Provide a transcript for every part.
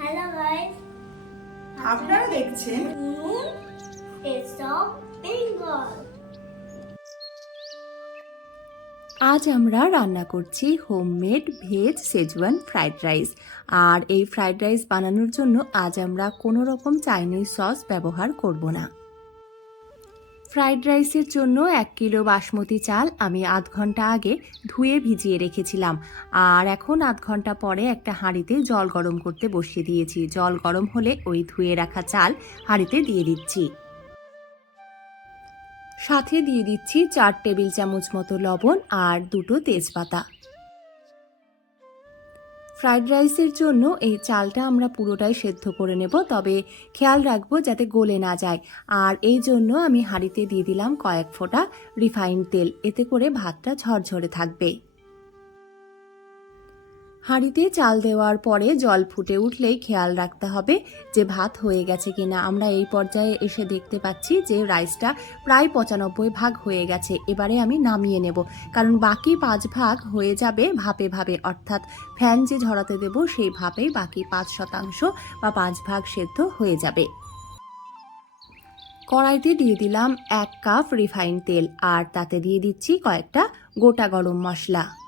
Hello guys আপনারা দেখছেন নুন টেস্ট অফ বেঙ্গল আজ আমরা রান্না করছি homemade veg schezwan fried rice আর এই ফ্রাইড রাইস বানানোর জন্য আজ আমরা কোনো রকম চাইনিজ সস ব্যবহার করব না। ফ্রাইড রাইসের জন্য এক কিলো বাসমতি চাল আমি আধ ঘণ্টা আগে ধুয়ে ভিজিয়ে রেখেছিলাম। আর এখন আধ ঘণ্টা পরে একটা হাঁড়িতে জল গরম করতে বসিয়ে দিয়েছি। জল গরম হলে ওই ধুয়ে রাখা চাল হাঁড়িতে দিয়ে দিচ্ছি। সাথে দিয়ে দিচ্ছি চার টেবিল চামচ মতো লবণ আর দুটো তেজপাতা। ফ্রাইড রাইসের জন্য এই চালটা আমরা পুরোটাই সেদ্ধ করে নেব, তবে খেয়াল রাখব যাতে গলে না যায়। আর এই জন্য আমি হাঁড়িতে দিয়ে দিলাম কয়েক ফোঁটা রিফাইন্ড তেল, এতে করে ভাতটা ঝরঝরে থাকবে। হাঁড়িতে চাল দেওয়ার পরে জল ফুটে উঠলেই খেয়াল রাখতে হবে যে ভাত হয়ে গেছে কিনা। আমরা এই পর্যায়ে এসে দেখতে পাচ্ছি যে রাইসটা প্রায় পঁচানব্বই ভাগ হয়ে গেছে। এবারে আমি নামিয়ে নেব। কারণ বাকি পাঁচ ভাগ হয়ে যাবে ভাপে ভাবে অর্থাৎ ফ্যান যে ঝরাতে দেব সেই ভাপেই বাকি পাঁচ শতাংশ বা পাঁচ ভাগ সেদ্ধ হয়ে যাবে। কড়াইতে দিয়ে দিলাম এক কাপ রিফাইন তেল। আর তাতে দিয়ে দিচ্ছি কয়েকটা গোটা গরম মশলা।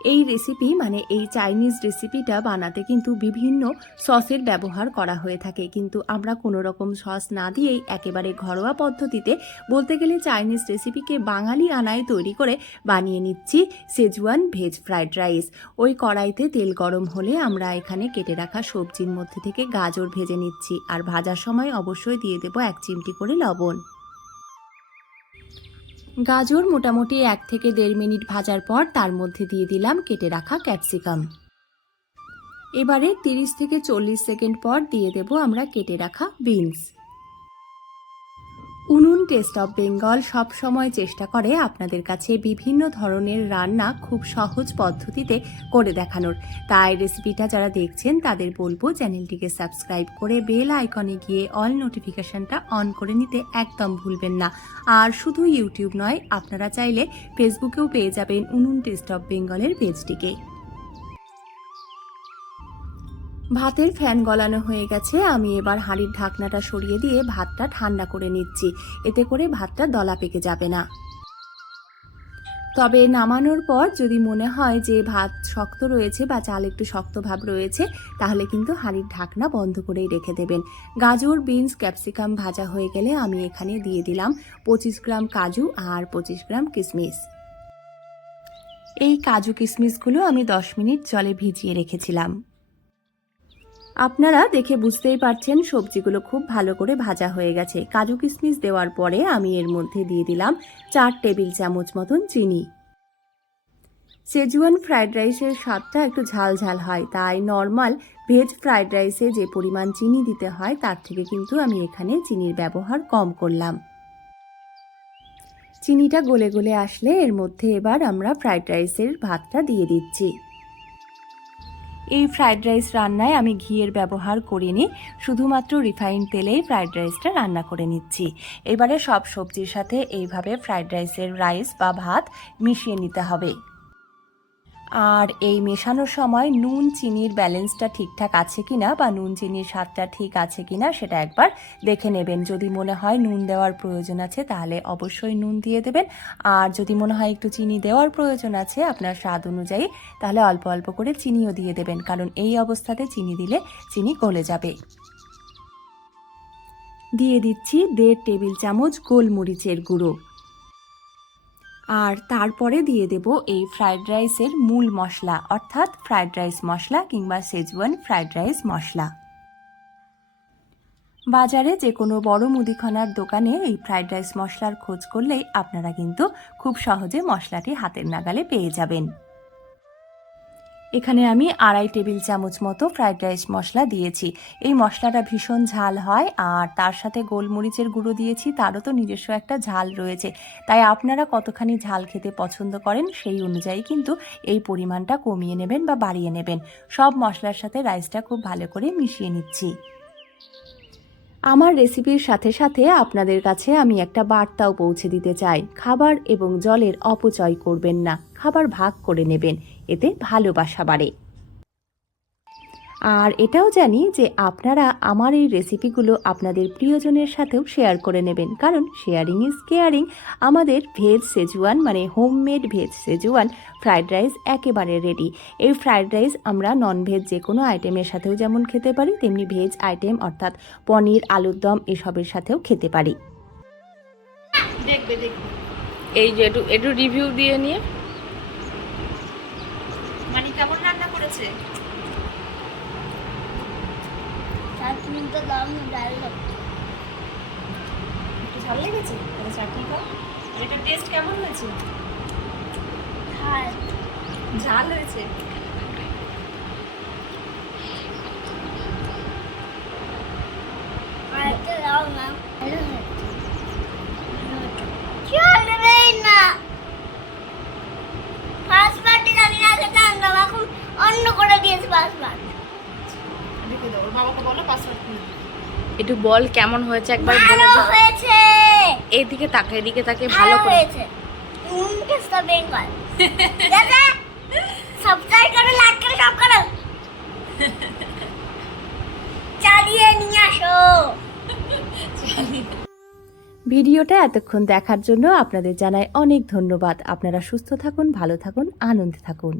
এই রেসিপি মানে এই চাইনিজ রেসিপিটা বানাতে কিন্তু বিভিন্ন সসের ব্যবহার করা হয়ে থাকে। কিন্তু আমরা কোনো রকম সস না দিয়েই একেবারে ঘরোয়া পদ্ধতিতে বলতে গেলে চাইনিজ রেসিপিকে বাঙালি আনায় তৈরি করে বানিয়ে নিচ্ছি সেজওয়ান ভেজ ফ্রাইড রাইস ওই কড়াইতে তেল গরম হলে আমরা এখানে কেটে রাখা সবজির মধ্যে থেকে গাজর ভেজে নিচ্ছি। আর ভাজার সময় অবশ্যই দিয়ে দেবো এক চিমটি করে লবণ। গাজর মোটামুটি এক থেকে দেড় মিনিট ভাজার পর তার মধ্যে দিয়ে দিলাম কেটে রাখা ক্যাপসিকাম। এবারে তিরিশ থেকে চল্লিশ সেকেন্ড পর দিয়ে দেব আমরা কেটে রাখা বিনস। উনুন টেস্ট অফ বেঙ্গল সব সময় চেষ্টা করে আপনাদের কাছে বিভিন্ন ধরনের রান্না খুব সহজ পদ্ধতিতে করে দেখানোর। তাই রেসিপিটা যারা দেখছেন, তাদের বলব চ্যানেলটিকে সাবস্ক্রাইব করে বেল আইকনে গিয়ে অল নোটিফিকেশনটা অন করে নিতে একদম ভুলবেন না। আর শুধু ইউটিউব নয়, আপনারা চাইলে ফেসবুকেও পেয়ে যাবেন উনুন টেস্ট অফ বেঙ্গলের পেজটিকে ভাতের ফ্যান গলানো হয়ে গেছে। আমি এবার হাঁড়ির ঢাকনাটা সরিয়ে দিয়ে ভাতটা ঠান্ডা করে নিচ্ছি। এতে করে ভাতটা দলা পেকে যাবে না। তবে নামানোর পর যদি মনে হয় যে ভাত শক্ত রয়েছে বা চাল একটু শক্ত ভাব রয়েছে, তাহলে কিন্তু হাঁড়ির ঢাকনা বন্ধ করেই রেখে দেবেন। গাজর, বিনস, ক্যাপসিকাম ভাজা হয়ে গেলে আমি এখানে দিয়ে দিলাম পঁচিশ গ্রাম কাজু আর পঁচিশ গ্রাম কিশমিশ এই কাজু কিশমিশগুলো আমি দশ মিনিট জলে ভিজিয়ে রেখেছিলাম। আপনারা দেখে বুঝতেই পারছেন সবজিগুলো খুব ভালো করে ভাজা হয়ে গেছে। কাজু কিশমিশ দেওয়ার পরে আমি এর মধ্যে দিয়ে দিলাম চার টেবিল চামচ মতন চিনি। সেজুয়ান ফ্রাইড রাইসের স্বাদটা একটু ঝাল ঝাল হয়, তাই নর্মাল ভেজ ফ্রাইড রাইসে যে পরিমাণ চিনি দিতে হয়, তার থেকে কিন্তু আমি এখানে চিনির ব্যবহার কম করলাম। চিনিটা গলে গলে আসলে এর মধ্যে এবার আমরা ফ্রাইড রাইসের ভাতটা দিয়ে দিচ্ছি। এই ফ্রায়েড রাইস রান্নায় আমি ঘিয়ের ব্যবহার করিনি, শুধুমাত্র রিফাইন তেলেই ফ্রায়েড রাইসটা রান্না করে নিচ্ছি। এবারে সব সবজির সাথে এইভাবে ফ্রায়েড রাইসের রাইস বা ভাত মিশিয়ে নিতে হবে। আর এই মেশানোর সময় নুন, চিনির ব্যালেন্সটা ঠিকঠাক আছে কি না বা নুন, চিনির স্বাদটা ঠিক আছে কি না সেটা একবার দেখে নেবেন। যদি মনে হয় নুন দেওয়ার প্রয়োজন আছে তাহলে অবশ্যই নুন দিয়ে দেবেন। আর যদি মনে হয় একটু চিনি দেওয়ার প্রয়োজন আছে আপনার স্বাদ অনুযায়ী তাহলে অল্প অল্প করে চিনিও দিয়ে দেবেন, কারণ এই অবস্থাতে চিনি দিলে চিনি গলে যাবে। দিয়ে দিচ্ছি দেড় টেবিল চামচ গোলমরিচের গুঁড়ো। আর তারপরে দিয়ে দেব এই ফ্রায়েড রাইসের মূল মশলা, অর্থাৎ ফ্রায়েড রাইস মশলা কিংবা সেজওয়ান ফ্রায়েড রাইস মশলা। বাজারে যে কোনো বড় মুদিখানার দোকানে এই ফ্রায়েড রাইস মশলার খোঁজ করলেই আপনারা কিন্তু খুব সহজে মশলাটি হাতের নাগালে পেয়ে যাবেন। এখানে আমি আড়াই টেবিল চামচ মতো ফ্রাইড রাইস মশলা দিয়েছি। এই মশলাটা ভীষণ ঝাল হয় আর তার সাথে গোলমরিচের গুঁড়ো দিয়েছি, তারও তো নিজস্ব একটা ঝাল রয়েছে। তাই আপনারা কতখানি ঝাল খেতে পছন্দ করেন সেই অনুযায়ী কিন্তু এই পরিমাণটা কমিয়ে নেবেন বা বাড়িয়ে নেবেন। সব মশলার সাথে রাইসটা খুব ভালো করে মিশিয়ে নিচ্ছি। আমার রেসিপির সাথে সাথে আপনাদের কাছে আমি একটা বার্তাও পৌঁছে দিতে চাই। খাবার এবং জলের অপচয় করবেন না, খাবার ভাগ করে নেবেন। এতে ভালোবাসা বাড়ে। আর এটাও জানি যে আপনারা আমার এই রেসিপিগুলো আপনাদের প্রিয়জনের সাথেও শেয়ার করে নেবেন। কারণ শেয়ারিং ইজ কেয়ারিং আমাদের ভেজ সেজুয়ান মানে homemade veg schezwan fried rice একেবারে রেডি এই ফ্রাইড রাইস আমরা নন ভেজ যে কোনো আইটেমের সাথেও যেমন খেতে পারি, তেমনি ভেজ আইটেম অর্থাৎ পনির, আলুর দম এসবের সাথেও খেতে পারি। দেখবে দেখবে এই যে একটু একটু রিভিউ দিয়ে নিয়ে মানে কেমন রান্না করেছে চাটনি তো দাম ডাল একটু ঝাল লেগেছে? আর এটা টেস্ট কেমন হয়েছে? খায় ঝাল হয়েছে? আর একটা দাও না ভালো হয়েছে চলবেই না ফার্স্ট পার্টি জানি না খেতে আনতাম এখন অন্য করে দিয়েছে ফার্স্ট পার্টি দেখে দাও ওর বাবাকে বলো পাসওয়ার্ড খুলে দিতে। একটু বল কেমন হয়েছে? একবার বলে ভালো হয়েছে। এদিকে তাকে এদিকে তাকে ভালো ভালো হয়েছে। বেঙ্গল সাবস্ক্রাইব করো লাইক করো সব করো। চালিয়ে নিয়ে আসো। ভিডিওটা এতক্ষণ দেখার জন্য আপনাদের জানাই অনেক ধন্যবাদ। আপনারা সুস্থ থাকুন ভালো থাকুন আনন্দে থাকুন।